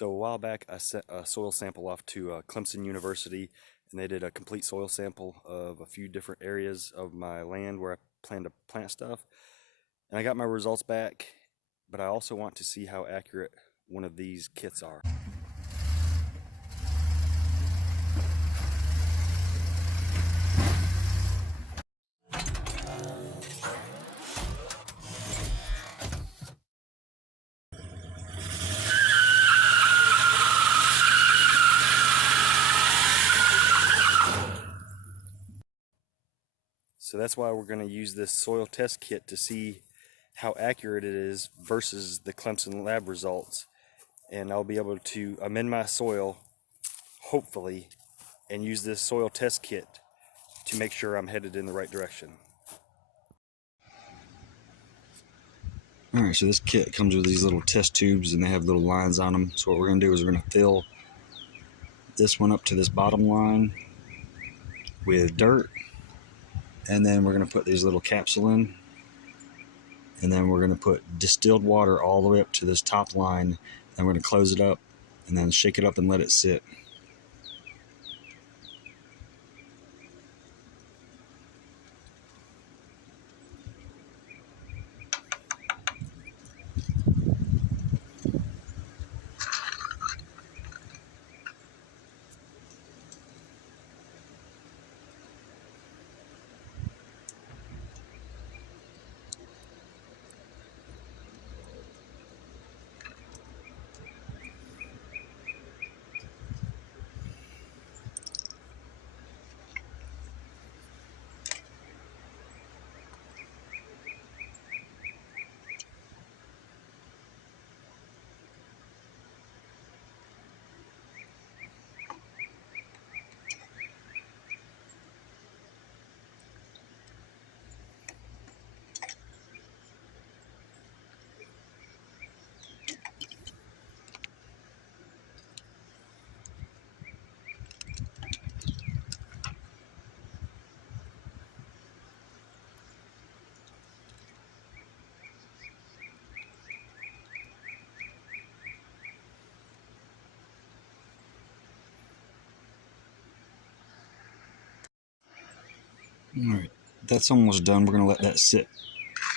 So a while back, I sent a soil sample off to Clemson University, and they did a complete soil sample of a few different areas of my land where I plan to plant stuff. And I got my results back, but I also want to see how accurate one of these kits are. So that's why we're going to use this soil test kit to see how accurate it is versus the Clemson lab results. And I'll be able to amend my soil, hopefully, and use this soil test kit to make sure I'm headed in the right direction. Alright, so this kit comes with these little test tubes and they have little lines on them. So what we're going to do is we're going to fill this one up to this bottom line with dirt. And then we're going to put these little capsule in. And then we're going to put distilled water all the way up to this top line. And we're going to close it up and then shake it up and let it sit. Alright, that's almost done. We're going to let that sit.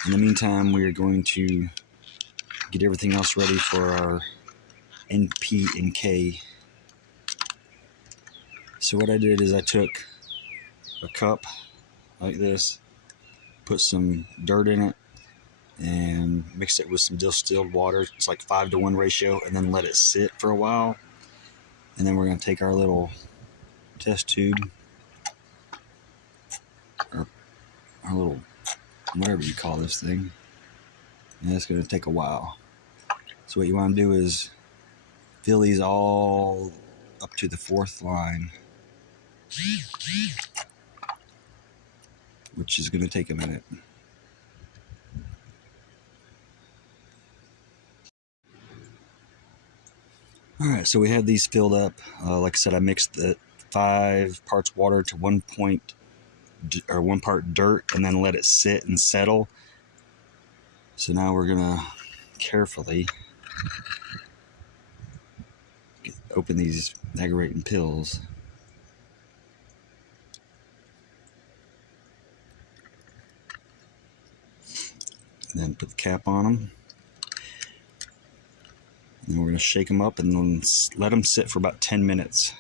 In the meantime, we are going to get everything else ready for our NP and K. So what I did is I took a cup like this, put some dirt in it, and mixed it with some distilled water. It's like 5-to-1 ratio, and then let it sit for a while. And then we're going to take our little test tube, or our little, whatever you call this thing, and it's going to take a while. So what you want to do is fill these all up to the 4th line, which is going to take a minute. Alright, so we have these filled up. Like I said, I mixed the 5 parts water to 1 part dirt, and then let it sit and settle. So now we're gonna carefully open these aggravating pills. And then put the cap on them. And we're going to shake them up and then let them sit for about 10 minutes.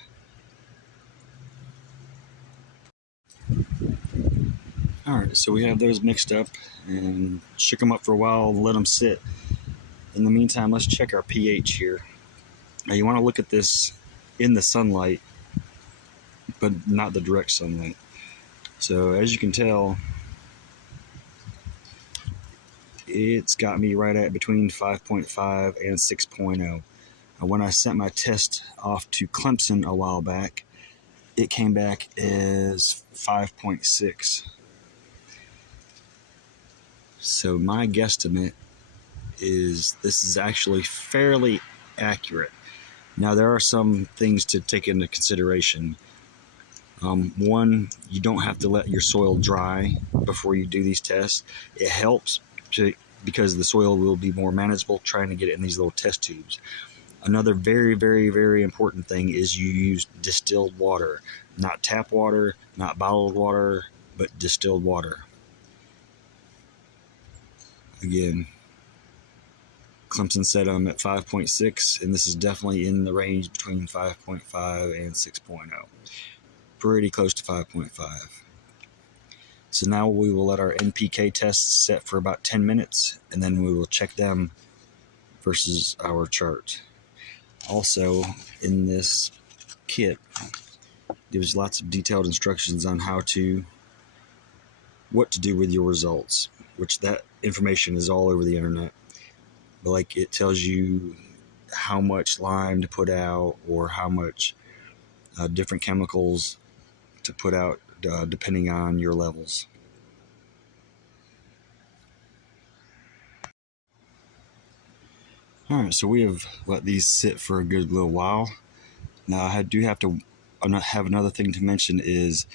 Alright, so we have those mixed up and shook them up for a while, let them sit. In the meantime, let's check our pH here. Now you want to look at this in the sunlight, but not the direct sunlight. So as you can tell, it's got me right at between 5.5 and 6.0. When I sent my test off to Clemson a while back, it came back as 5.6. So my guesstimate is this is actually fairly accurate. Now there are some things to take into consideration. One, you don't have to let your soil dry before you do these tests. It helps because the soil will be more manageable trying to get it in these little test tubes. Another very, very, very important thing is you use distilled water, not tap water, not bottled water, but distilled water. Again, Clemson said I'm at 5.6, and this is definitely in the range between 5.5 and 6.0. Pretty close to 5.5. So now we will let our NPK tests set for about 10 minutes, and then we will check them versus our chart. Also, in this kit, gives lots of detailed instructions on what to do with your results, which that information is all over the internet. But like, it tells you how much lime to put out, or how much different chemicals to put out depending on your levels. Alright, so we have let these sit for a good little while. Now I do have to have another thing to mention is,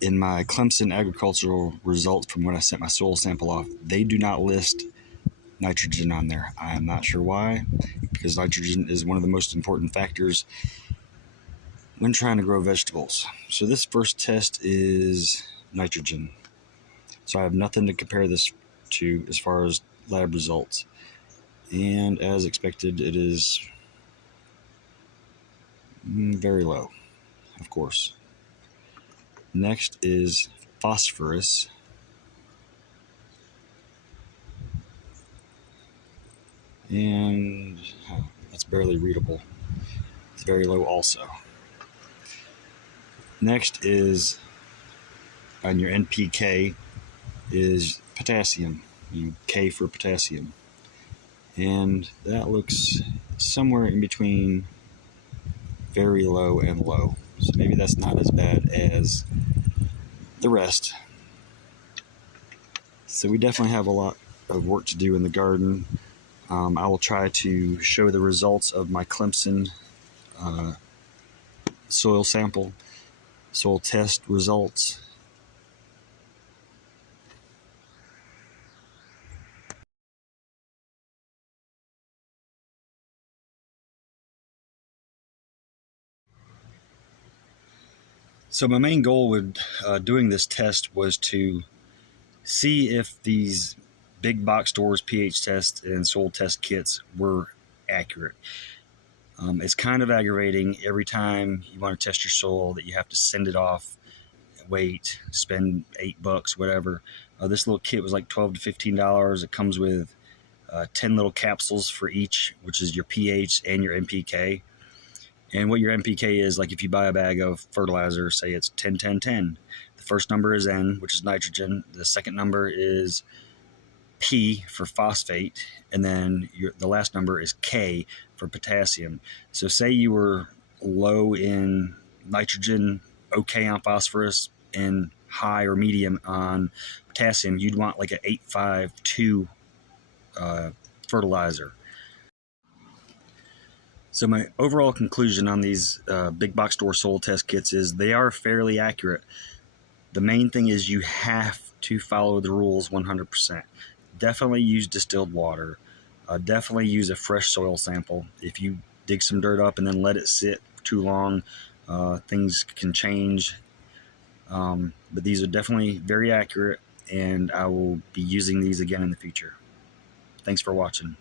in my Clemson agricultural results from when I sent my soil sample off, they do not list nitrogen on there. I am not sure why, because nitrogen is one of the most important factors when trying to grow vegetables. So this first test is nitrogen. So I have nothing to compare this to as far as lab results. And as expected, it is very low, of course. Next is phosphorus. And that's barely readable. It's very low also. Next is, on your NPK, is potassium. K for potassium. And that looks somewhere in between very low and low. So maybe that's not as bad as the rest. So we definitely have a lot of work to do in the garden. I will try to show the results of my Clemson soil test results. So my main goal with doing this test was to see if these big box stores pH test and soil test kits were accurate. It's kind of aggravating every time you want to test your soil that you have to send it off, wait, spend $8, whatever. This little kit was like $12 to $15. It comes with 10 little capsules for each, which is your pH and your NPK. And what your NPK is, like if you buy a bag of fertilizer, say it's 10, 10, 10. The first number is N, which is nitrogen. The second number is P for phosphate, and then the last number is K for potassium. So say you were low in nitrogen, okay on phosphorus, and high or medium on potassium, you'd want like an 852 fertilizer. So my overall conclusion on these big box store soil test kits is they are fairly accurate. The main thing is you have to follow the rules 100%. Definitely use distilled water. Definitely use a fresh soil sample. If you dig some dirt up and then let it sit too long, things can change. But these are definitely very accurate, and I will be using these again in the future. Thanks for watching.